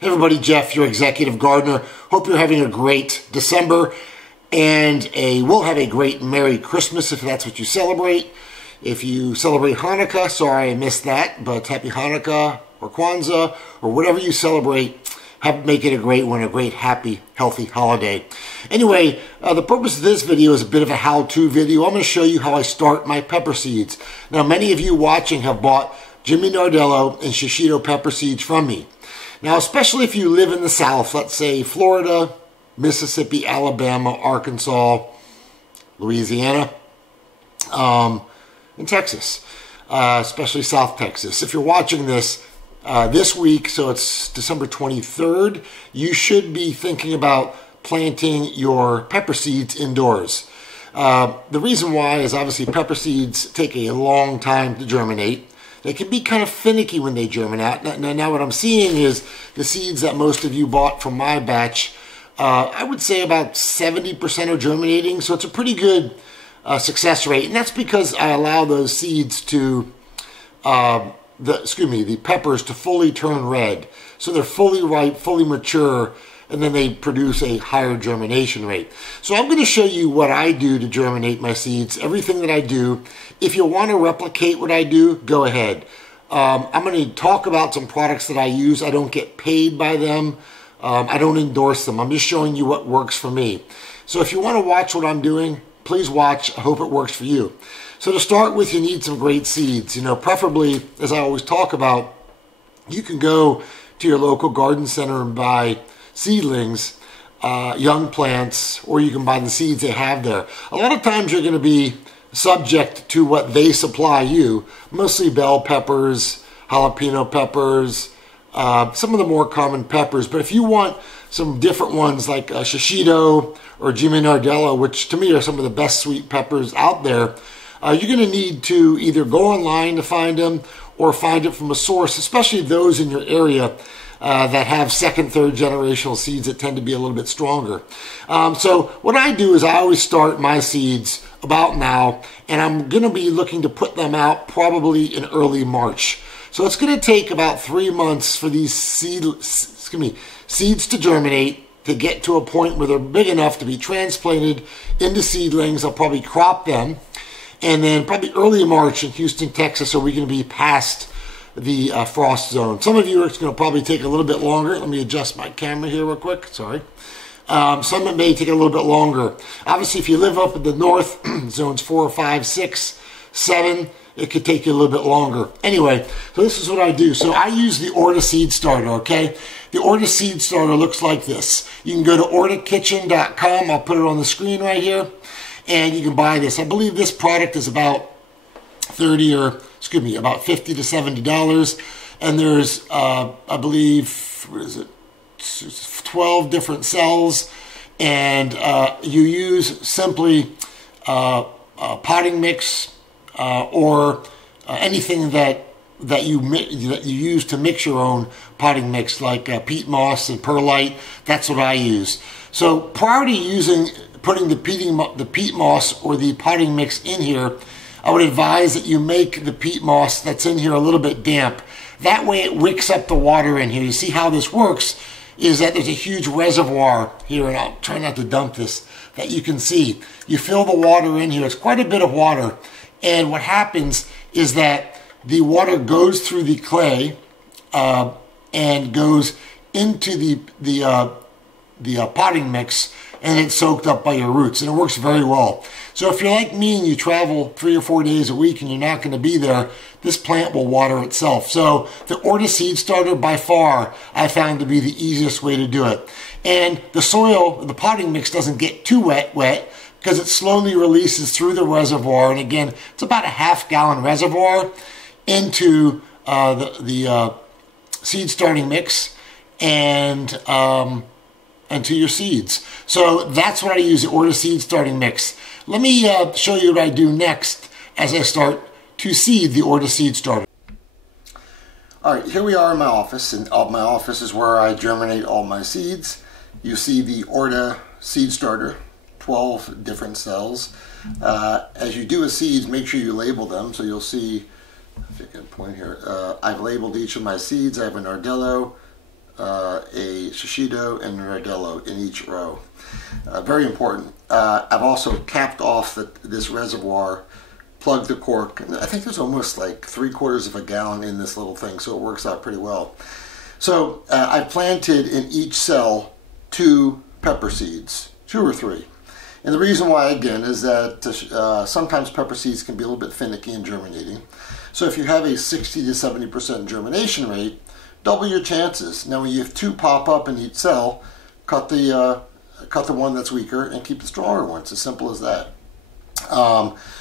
Hey everybody, Jeff, your executive gardener. Hope you're having a great December and we'll have a great Merry Christmas if that's what you celebrate. If you celebrate Hanukkah, sorry I missed that, but Happy Hanukkah or Kwanzaa or whatever you celebrate, make it a great one, a great, happy, healthy holiday. Anyway, the purpose of this video is a bit of a how-to video. I'm going to show you how I start my pepper seeds. Now, many of you watching have bought Jimmy Nardello and Shishito pepper seeds from me. Now, especially if you live in the South, let's say Florida, Mississippi, Alabama, Arkansas, Louisiana, and Texas, especially South Texas. If you're watching this this week, so it's December 23rd, you should be thinking about planting your pepper seeds indoors. The reason why is obviously pepper seeds take a long time to germinate. They can be kind of finicky when they germinate. Now what I'm seeing is the seeds that most of you bought from my batch, I would say about 70% are germinating, so it's a pretty good success rate. And that's because I allow those seeds to, the peppers to fully turn red. So they're fully ripe, fully mature, and then they produce a higher germination rate. So I'm going to show you what I do to germinate my seeds, everything that I do. If you want to replicate what I do, go ahead. I'm going to talk about some products that I use. I don't get paid by them. I don't endorse them. I'm just showing you what works for me. So if you want to watch what I'm doing, please watch. I hope it works for you. So to start with, you need some great seeds. You know, preferably, as I always talk about, you can go to your local garden center and buy seedlings, young plants, or you can buy the seeds they have there. A lot of times you're going to be subject to what they supply you, mostly bell peppers, jalapeno peppers, some of the more common peppers. But if you want some different ones like Shishito or Jimmy Nardello, which to me are some of the best sweet peppers out there, you're going to need to either go online to find them or find it from a source, especially those in your area that have second, third generational seeds that tend to be a little bit stronger. So what I do is I always start my seeds about now, and I'm going to be looking to put them out probably in early March. So it's going to take about 3 months for these seeds to germinate, to get to a point where they're big enough to be transplanted into seedlings. I'll probably crop them, and then probably early March in Houston, Texas, are we going to be past the frost zone. Some of you, it's going to probably take a little bit longer. Let me adjust my camera here real quick. Sorry. Some it may take a little bit longer. Obviously, if you live up in the north, zones 4, 5, 6, 7, it could take you a little bit longer. Anyway, so this is what I do. So I use the Orta Seed Starter, okay? The Orta Seed Starter looks like this. You can go to ortakitchen.com. I'll put it on the screen right here, and you can buy this. I believe this product is about about $50 to $70, and there's I believe, what is it, 12 different cells, and you use simply potting mix or anything that you use to mix your own potting mix, like peat moss and perlite. That's what I use. So prior to putting the peat moss or the potting mix in here, I would advise that you make the peat moss that's in here a little bit damp. That way it wicks up the water in here. You see how this works is that there's a huge reservoir here, and I'll try not to dump this, that you can see. You fill the water in here. It's quite a bit of water. And what happens is that the water goes through the clay and goes into the potting mix, and it's soaked up by your roots, and it works very well. So if you're like me and you travel 3 or 4 days a week and you're not going to be there, this plant will water itself. So the Orta Seed Starter, by far, I found to be the easiest way to do it. And the soil, the potting mix doesn't get too wet because it slowly releases through the reservoir. And again, it's about a half-gallon reservoir into the seed starting mix and to your seeds. So that's what I use, the Orta Seed Starting Mix. Let me show you what I do next as I start to seed the Orta Seed Starter. All right, here we are in my office, and my office is where I germinate all my seeds. You see the Orta Seed Starter, 12 different cells. As you do with seeds, make sure you label them. So you'll see, if I can point here, I've labeled each of my seeds. I have a Nardello, a shishito and nardello in each row. Very important. I've also capped off this reservoir, plugged the cork, and I think there's almost like 3/4 of a gallon in this little thing, so it works out pretty well. So I planted in each cell 2 pepper seeds, 2 or 3. And the reason why, again, is that sometimes pepper seeds can be a little bit finicky in germinating. So if you have a 60 to 70% germination rate, double your chances. Now when you have 2 pop up in each cell, cut the one that's weaker and keep the stronger one. It's as simple as that.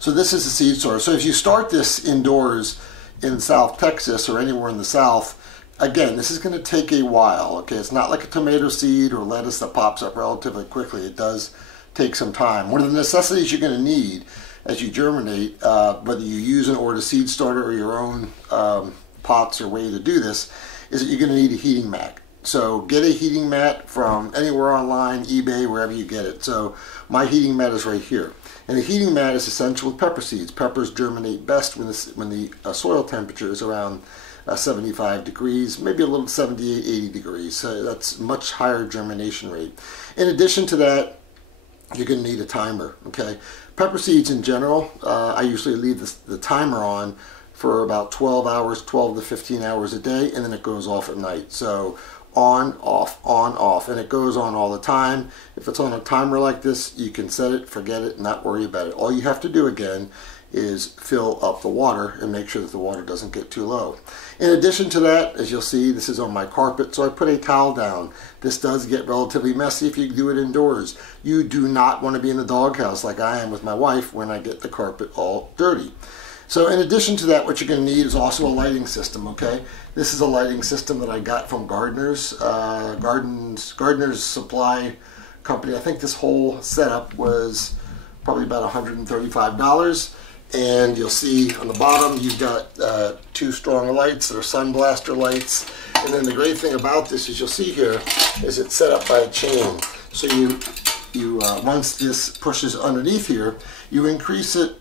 So this is a seed starter. So if you start this indoors in South Texas or anywhere in the South, again, this is going to take a while. Okay, it's not like a tomato seed or lettuce that pops up relatively quickly. It does take some time. One of the necessities you're going to need as you germinate, whether you use an Orta Seed Starter or your own pots or way to do this, is that you're going to need a heating mat. So get a heating mat from anywhere online, eBay, wherever you get it. So my heating mat is right here. And the heating mat is essential with pepper seeds. Peppers germinate best when the soil temperature is around 75 degrees, maybe a little 78, 80 degrees. So that's much higher germination rate. In addition to that, you're going to need a timer. Okay, pepper seeds in general, I usually leave the timer on for about 12 hours, 12 to 15 hours a day, and then it goes off at night. So on, off, and it goes on all the time. If it's on a timer like this, you can set it, forget it, not worry about it. All you have to do again is fill up the water and make sure that the water doesn't get too low. In addition to that, as you'll see, this is on my carpet, so I put a towel down. This does get relatively messy if you do it indoors. You do not want to be in the doghouse like I am with my wife when I get the carpet all dirty. So in addition to that, what you're going to need is also a lighting system, okay? This is a lighting system that I got from Gardeners Supply Company. I think this whole setup was probably about $135. And you'll see on the bottom, you've got 2 strong lights that are sun blaster lights. And then the great thing about this, as you'll see here, is it's set up by a chain. So you once this pushes underneath here, you increase it,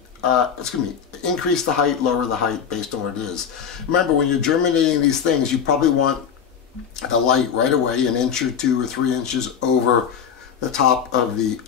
increase the height, lower the height based on what it is. Remember, when you're germinating these things, you probably want the light right away, an inch or 2 or 3 inches over the top of the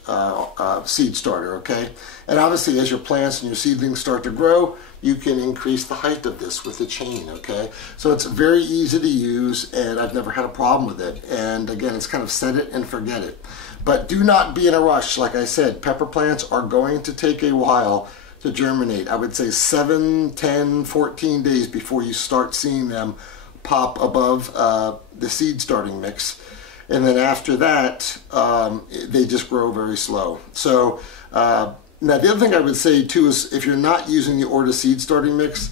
seed starter, okay? And obviously as your plants and your seedlings start to grow, you can increase the height of this with the chain, okay? So it's very easy to use, and I've never had a problem with it. And again, it's kind of set it and forget it. But do not be in a rush. Like I said, pepper plants are going to take a while to germinate. I would say 7, 10, 14 days before you start seeing them pop above the seed starting mix. And then after that, they just grow very slow. So now the other thing I would say too is if you're not using the Orta Seed Starting Mix,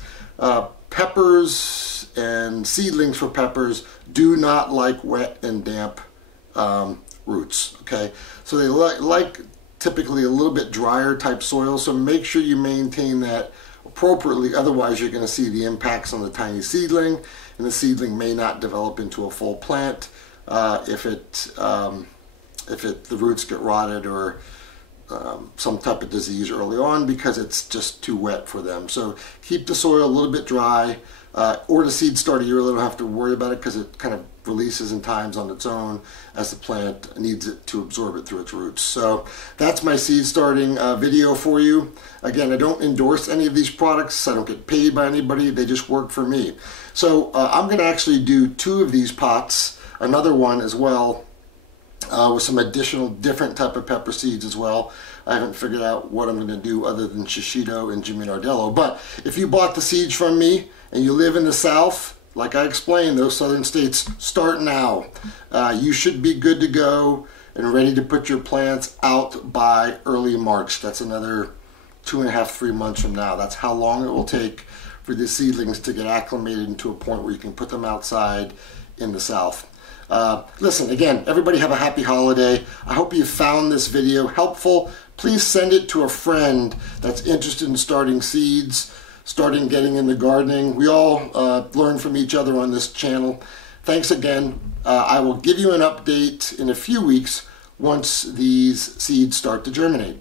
peppers and seedlings for peppers do not like wet and damp roots, okay? So they like typically a little bit drier type soil, so make sure you maintain that appropriately, otherwise you're going to see the impacts on the tiny seedling, and the seedling may not develop into a full plant if the roots get rotted or some type of disease early on because it's just too wet for them. So keep the soil a little bit dry. Orta Seed Starter, you really don't have to worry about it because it kind of releases in times on its own as the plant needs it to absorb it through its roots. So that's my seed starting video for you. Again, I don't endorse any of these products. I don't get paid by anybody. They just work for me. So I'm going to actually do 2 of these pots, another one as well, with some additional different type of pepper seeds as well. I haven't figured out what I'm going to do other than shishito and Jimmy Nardello. But if you bought the seeds from me and you live in the South, like I explained, those southern states, start now. You should be good to go and ready to put your plants out by early March. That's another 2.5, 3 months from now. That's how long it will take for the seedlings to get acclimated into a point where you can put them outside in the South. Listen, again, everybody have a happy holiday. I hope you found this video helpful. Please send it to a friend that's interested in starting seeds, getting into gardening. We all learn from each other on this channel. Thanks again. I will give you an update in a few weeks once these seeds start to germinate.